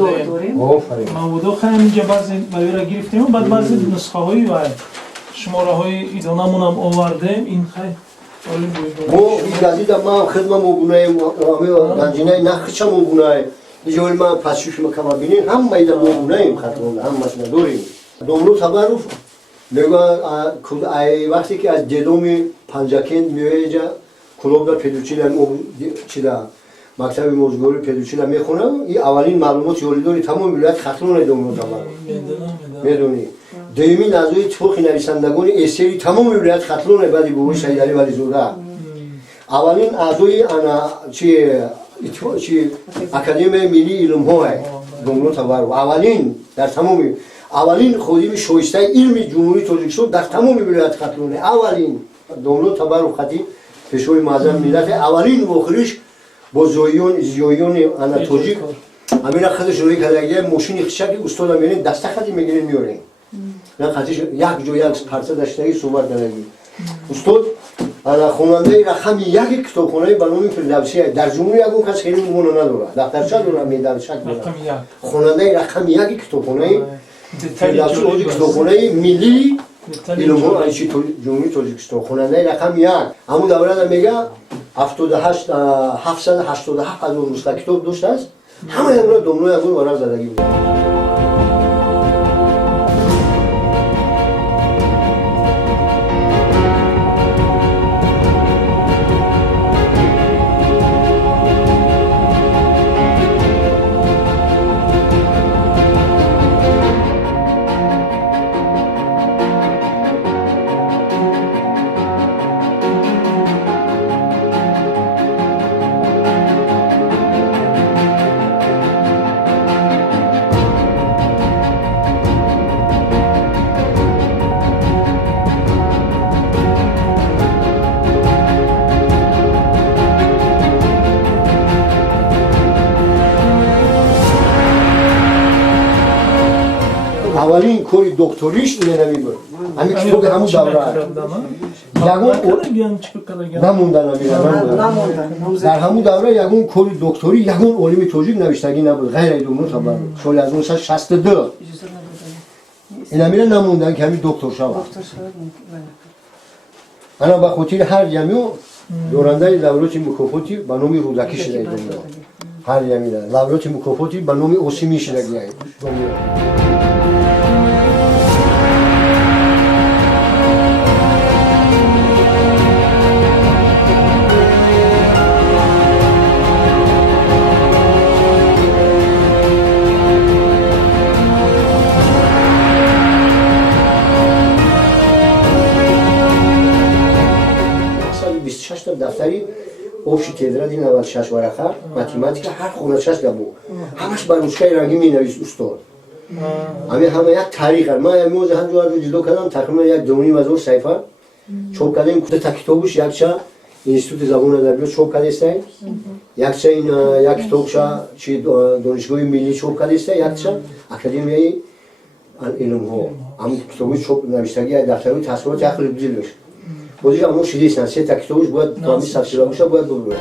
آوردیم. مواد خیلی اینجا بعضی مواد گرفتیم و بعد بعضی نسخه هایی و شماره های ایدانمون هم آوردیم. این خیلی عالی بود. ما این گزیده ما خدمت مبونایم گنجینه نخچه مبونای دیجوری ما پسیش مکمل بینیم هم میده مبونایم خطرون هم مش نداریم. دوملو تبارو میگه ای وقتی که از جدومی پنجاکند میویجا کلوب در پدوچیلم چیدا مکتب موزگوری پدوچیلم میخونم این اولین معلومات یولیدوری تمام ولایت خطرون دوملو تبارو میدونی دومی نازوی توخی نویسندگانی اسیری تمام ولایت خطرون بعدی بوی شهیدعلی ولی زوده اولین اعضای انا چی اکادمی ملی علوم های دوملو تبارو اولین در تمام اولین خودی شایسته علم جمهوری تاجیکستان در تمام ولایت خطرونه اولین دوملو تبارو خطی پشوی معظم ملت اولین وخریش با زیویون انا تاجیک همین خودش روی کلاگی ماشین خشکی استاد میرین دسته خطی میگیرین میارین نه خطیش یک جو یک پرسه داشته صحبت کنگی استاد انا خواننده رقم یک کتابخانه بنامی فردوسی در جمهوری یگون کس خیلی مونو نداره دفترچه داره میدان شک داره خواننده رقم یک کتابخانه فردوسی کتابخانه ملی علوم ها جمهوری تاجیکستان خواننده رقم یک همون دوره میگه 787 از اون نسخه کتاب داشته است همه امروز دوملو یگون ورق زدگی بود اولین کاری دکتریش اینه نمیبود همین کتاب همون دوره نموندن در همون دوره یگون کاری دکتری یگون علم تاجیک نوشتگی نبود غیر دوملو تبارو سال 1962 اینا میره نموندن که همین دکتر شود انا با خاطر هر جمعی دورنده لولاتی مکافاتی به نام رودکی شده دنیا هر جمعی لولاتی مکافاتی به نام اوسیمی شده دنیا دفتری اوشی تدرا دین اول 6 ورقه متماتیک هر خونه 6 دبو همش بر روشکای رنگی می‌نویس استاد همه یک تاریخ ما امروز هم جو جلو کردم تقریبا یک دونی مزور صفحه چوب کردیم تا کتابش یک چا اینستیتوت زبان ادبیات چوب کرده است یک چا این یک کتابشا چی دانشگاه ملی چوب کرده است یک چا اکادمی علوم ها هم کتابی چوب نوشتگی دفتری تصویرات اخلاقی بزرگش بودی که همون شدیدی سنسی تا کتابش باید تامی سبسیلا باشه باید ببره